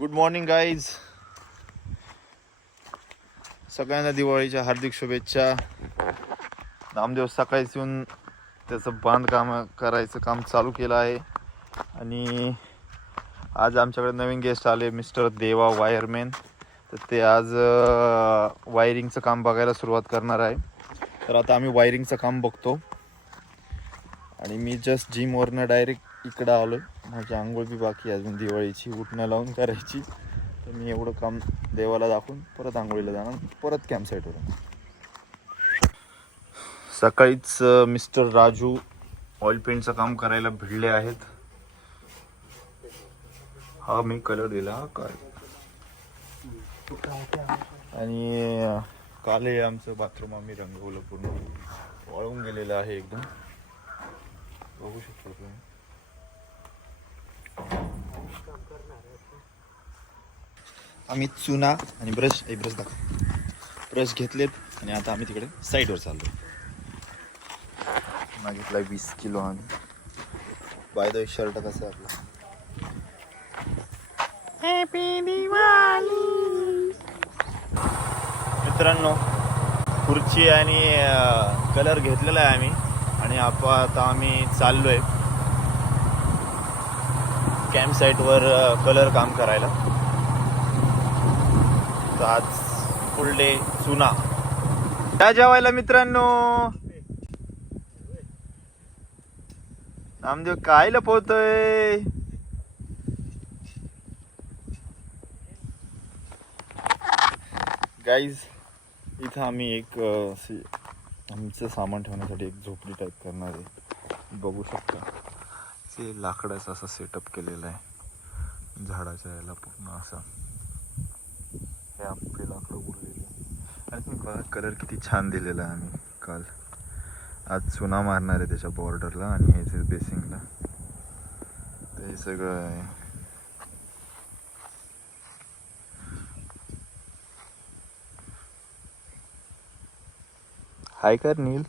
Good morning guys. सगळ्यांना दिवाळीच्या हार्दिक शुभेच्छा. नामदेव सकाळीच येऊन त्याचं बांधकाम करायचं काम चालू केलं आहे. आणि आज आमच्याकडे नवीन गेस्ट आले, मिस्टर देवा वायरमॅन. तर ते आज वायरिंगचं काम बघायला सुरुवात करणार आहे. तर आता आम्ही वायरिंगचं काम बघतो. आणि मी जस्ट जिमवरनं डायरेक्ट इकडं आलो. माझी आंघोळ बी बाकी अजून दिवाळीची उठणं लावून करायची. तर मी एवढं काम देवाला दाखवून परत आंघोळीला जाणार, परत कॅम्प साईटवर. सकाळीच मिस्टर राजू ऑइल पेंटचं काम करायला भिडले आहेत. हा मी कलर दिला काय. आणि काल हे आमचं बाथरूम आम्ही रंगवलं, पूर्ण वाळून गेलेलं आहे एकदम. बघू शकतो तुम्ही. आम्ही चुना आणि ब्रश ब्रश घेतलेत आणि आता आम्ही तिकडे साईडवर चाललो. मागितला 20 किलो. आम्ही बाय द शर्ट कसं आहे आपला. हॅपी दिवाळी मित्रांनो. खुर्ची आणि कलर घेतलेला आहे आम्ही. आणि आता आम्ही चाललोय कॅम्प साईटवर कलर काम करायला. तर आज फुल डे चुना. काय जेवायला मित्रांनो. नामदेव काय लपवतोय. गाईज इथं आम्ही एक आमचं सामान ठेवण्यासाठी एक झोपडी टाईप करणार आहे. बघू शकता ते लाकडाचा असा सेटअप केलेला आहे, झाडाच्या याला पूर्ण असा. हे आपले लाकडं उरलेले आणि तुम्ही बघा कलर किती छान दिलेला आहे आम्ही काल. आज चुना मारणार आहे त्याच्या बॉर्डरला आणि हे बेसिंगला. तर हे सगळं आहे. हाय कर नील.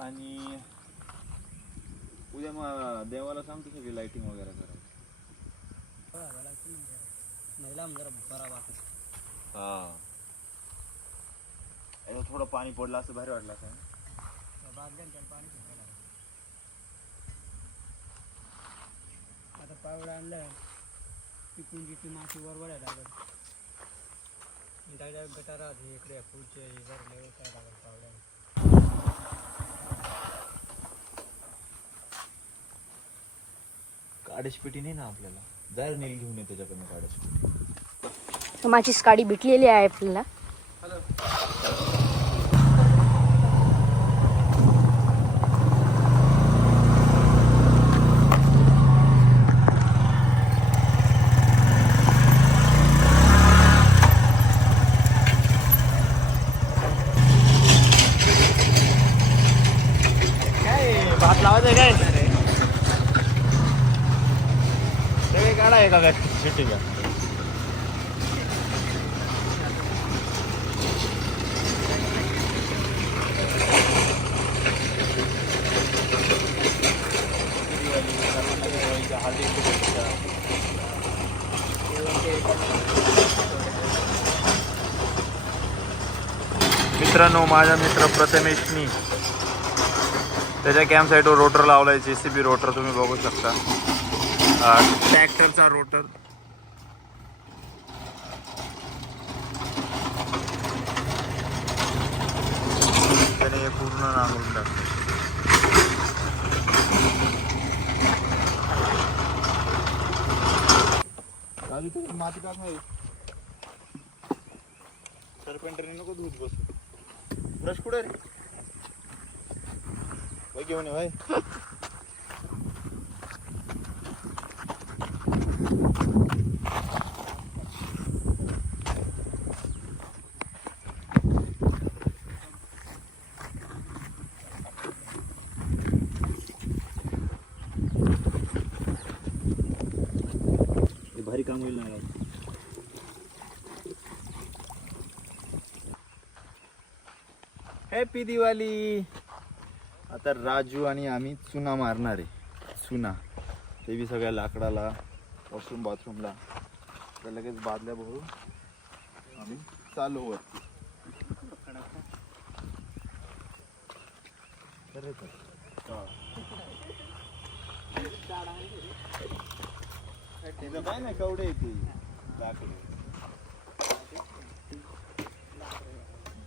आणि उद्या मग देवाला सांगतो सगळी लाइटिंग वगैरे करायला. हा थोडं पाणी पडलं असं भारी वाटलं असं. आता पावडा आणलाय पिकून जिथे माती बरोबर आहे लागत. डायरेक्ट गटारा इकडे पुढचे भरले काय लागत पावडा. काड्याची नाही ना आपल्याला. जाय नील घेऊन ये त्याच्याकडनं काड्याची. माझी गाडी भेटलेली आहे आपल्याला. काय भात लावायचं काय ते काढा आहे का शिट्टी का. मित्रांनो, माझ्या मित्र प्रथमेशनी त्याच्या कॅम्प साईटवर रोटर लावलाय. JCB रोटर तुम्ही बघू शकता. ट्रॅक्टरचा रोटर. त्याने हे पूर्ण नांगरून टाकलं. माती टाक नाही. सरपेंटरने नको धूत बसू. ब्रश कुठे रे भाई. घेऊन ये भाई. भारी काम होईल ना. हॅपी दिवाळी. आता राजू आणि आम्ही चुना मारणार आहे. चुना ते बी सगळ्या लाकडाला वॉशरूम बाथरूमला. तर लगेच बादल्या भरून आम्ही चालू वरती. तिथं काय नाही कवडे येते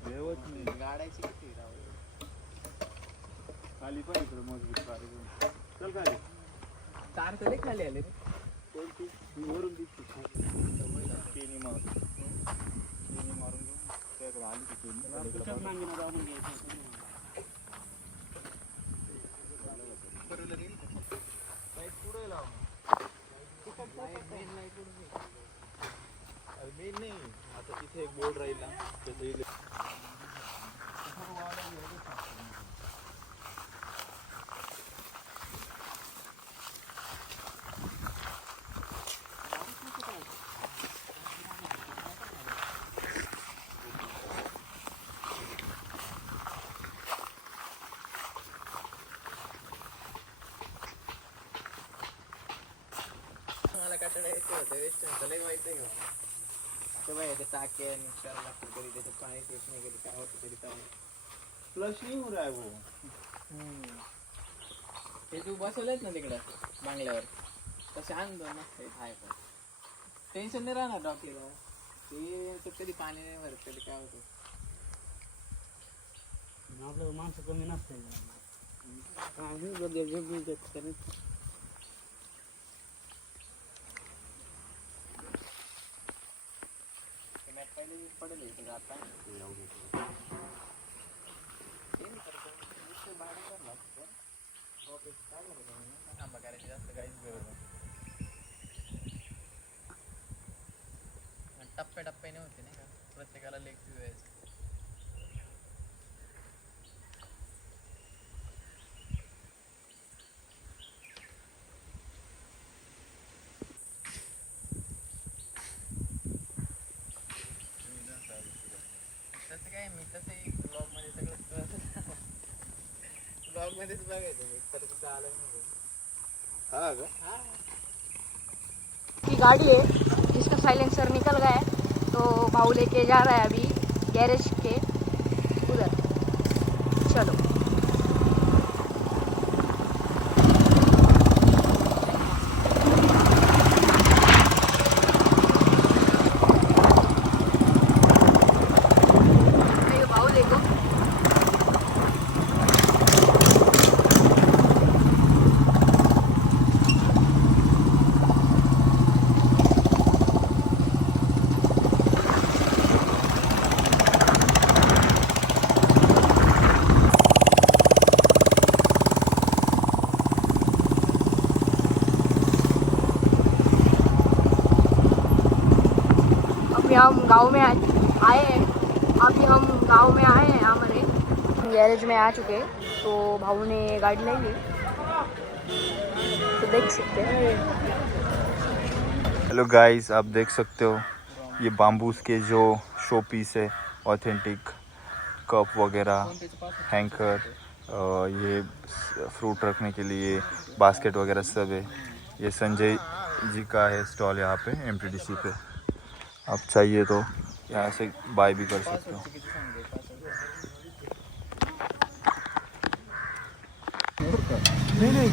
देवच नाही गाड्याची किती खाली पण इकडे मजबूत कार्यक्रम. चल खाली तार तरी खाली आले कोणती वरून दिसते केनी मारून घेऊन त्याकडे आली ती केनी. पुढे लाव मेन नाही. आता तिथे एक बोर्ड राहील ना त्याचं मला कटाळा यायचं होतं वेस्टर्नचं लय माहिती आहे का ते बाई ते टाके मिक्सर लागतं तरी त्याचं पाणी पेट नाही कधी काय होतं तरी काय फ्लश नाही हो रहा है वो. ते तू बसवलंयच ना तिकडं बांगल्यावर तसे आणतो ना आहे पण टेन्शन नाही राहणार डॉक्टरला ते कधी पाणी नाही भरत कधी काय होतं आपलं माणसं कमी नसते पडेल आता करायची जास्त काहीच गरज नाही टप्प्याटप्प्याने होते नाही का प्रत्येकाला लेग द्यायचं. तसं काय मी तसंही ब्लॉगमध्ये सगळं ब्लॉगमध्येच बघायचं मी तर कुठं आलं नाही. हा का हा की गाड़ी है जिसका साइलेंसर निकल गया है तो भाऊ लेके जा रहा है अभी गैरेज के उधर. चलो भाऊ लेको अभी हम गांव में आए हैं. अभी हम गांव में आए हैं हमारे गैरेज में आ चुके हैं. तो भाऊ ने गाड़ी लाई है तो देख सकते हैं. हेलो गाइस, आप देख सकते हो ये बाम्बूस के जो शो पीस है ऑथेंटिक कप वगैरह हैंकर, ये फ्रूट रखने के लिए बास्केट वगैरह सब है. ये संजय जी का है स्टॉल यहाँ पे एमटीडीसी पे. आप चाहिए तो यहाँ से बाय भी कर सकते हो. नाही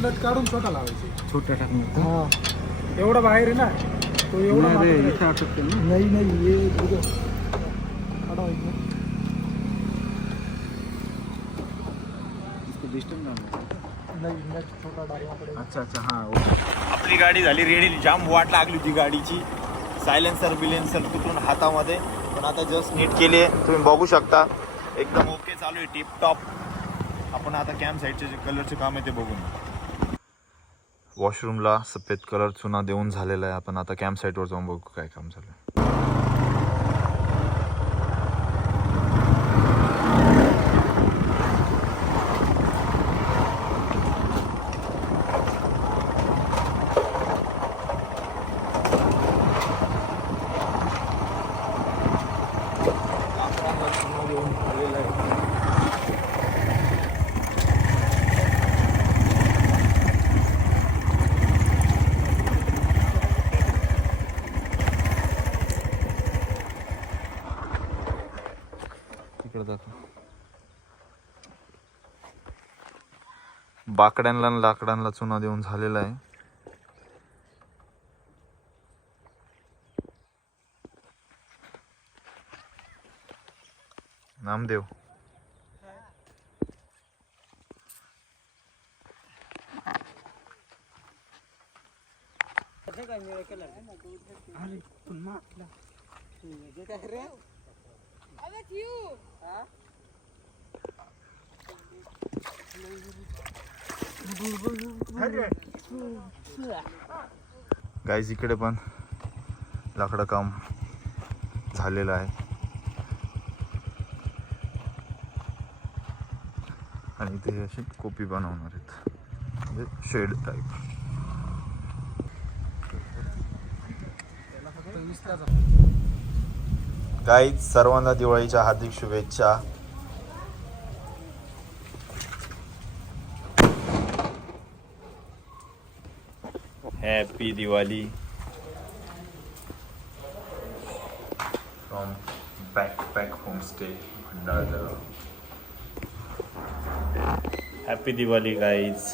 नट काढून छोटा लावायचे छोट्या टाकून हा एवढा बाहेर आहे ना तो एवढा नाही नाही ये अच्छा अच्छा हां. आपली गाडी झाली रेडी. जाम वाट लागली होती गाडीची. सायलेन्सर बिलेन्सर तुटून हातामध्ये, पण आता जस्ट नीट केली आहे. तुम्ही बघू शकता एकदम ओके चालू आहे, टिप टॉप. आपण आता कॅम्प साईडचे जे कलरचे काम आहे ते बघून. वॉशरूमला सफेद कलर चुना देऊन झालेला आहे. आपण आता कॅम्प साईटवर जाऊन बघू काय काम झालं. बाकड्यांना आणि लाकडांना चुना देऊन झालेला आहे. नामदेव गाईज इकडे पण लाकडं काम झालेलं आहे आणि इथे अशी कोपी बनवणार आहेत म्हणजे शेड टाईप. गाईज सर्वांना दिवाळीच्या हार्दिक शुभेच्छा. Happy Diwali from backpack homestay Bhandardara. Happy Diwali guys.